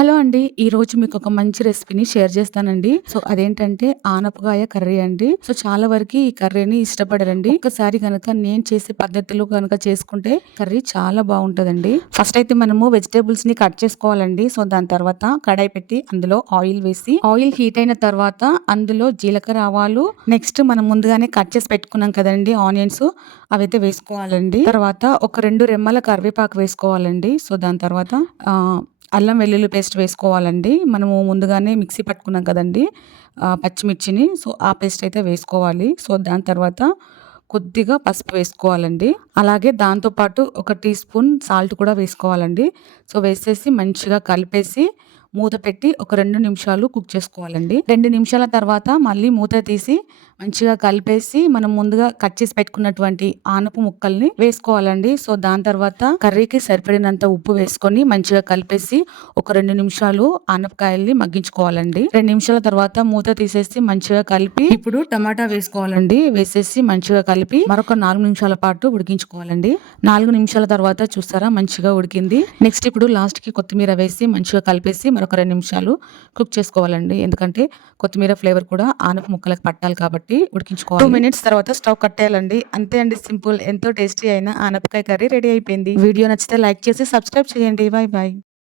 Hello అండి. ఈరోజు మీకొక మంచి రెసిపీని షేర్ చేస్తానండి. సో, అదేంటంటే ఆనపకాయ కర్రీ అండి. సో, చాలా వరకి ఈ కర్రీని ఇష్టపడరండి. ఒక్కసారి గనక నేను చేసే పద్ధతిలో గనక చేసుకుంటే కర్రీ చాలా బావుంటదండి. ఫస్ట్ అయితే మనము వెజిటబుల్స్‌ని కట్ చేసుకోవాలండి. సో, దాని తర్వాత కడాయి పెట్టి అందులో ఆయిల్ వేసి, ఆయిల్ హీట్ అయిన తర్వాత అందులో జీలకర్ర, ఆవాలు, నెక్స్ట్ మనం ముందుగానే కట్ చేసి పెట్టుకున్నాం కదండీ ఆనియన్స్, అవైతే వేసుకోవాలండి. తర్వాత ఒక 2 రెమ్మల కరివేపాకు వేసుకోవాలండి. సో, దాని తర్వాత అల్లం వెల్లుల్లి పేస్ట్ వేసుకోవాలండి. మనము ముందుగానే మిక్సీ పట్టుకున్నాం కదండీ పచ్చిమిర్చిని. సో, ఆ పేస్ట్ అయితే వేసుకోవాలి. సో, దాని తర్వాత కొద్దిగా పసుపు వేసుకోవాలండి. అలాగే దాంతో పాటు ఒక టీ స్పూన్ సాల్ట్ కూడా వేసుకోవాలండి. సో, వేసేసి మంచిగా కలిపేసి మూత పెట్టి ఒక 2 నిమిషాలు కుక్ చేసుకోవాలండి. 2 నిమిషాల తర్వాత మళ్ళీ మూత తీసి మంచిగా కలిపేసి మనం ముందుగా కట్ చేసి పెట్టుకున్నటువంటి ఆనప ముక్కల్ని వేసుకోవాలండి. సో, దాని తర్వాత కర్రీకి సరిపడినంత ఉప్పు వేసుకొని మంచిగా కలిపేసి ఒక 2 నిమిషాలు ఆనపకాయల్ని మగ్గించుకోవాలండి. 2 నిమిషాల తర్వాత మూత తీసేసి మంచిగా కలిపి ఇప్పుడు టమాటా వేసుకోవాలండి. వేసేసి మంచిగా కలిపి మరొక 4 నిమిషాల పాటు ఉడికించుకోవాలండి. 4 నిమిషాల తర్వాత చూస్తారా మంచిగా ఉడికింది. నెక్స్ట్ ఇప్పుడు లాస్ట్ కి కొత్తిమీర వేసి మంచిగా కలిపేసి మరొక 2 నిమిషాలు కుక్ చేసుకోవాలండి. ఎందుకంటే కొత్తిమీర ఫ్లేవర్ కూడా ఆనప ముక్కలకు పట్టాలి కాబట్టి ఉడికించుకోవాలి. 2 మినిట్స్ తర్వాత స్టవ్ కట్టేయాలండి. అంతే అండి, సింపుల్. ఎంతో టేస్టీ అయిన ఆనపకాయ కర్రీ రెడీ అయిపోయింది. వీడియో నచ్చితే లైక్ చేసి సబ్స్క్రైబ్ చేయండి. By by.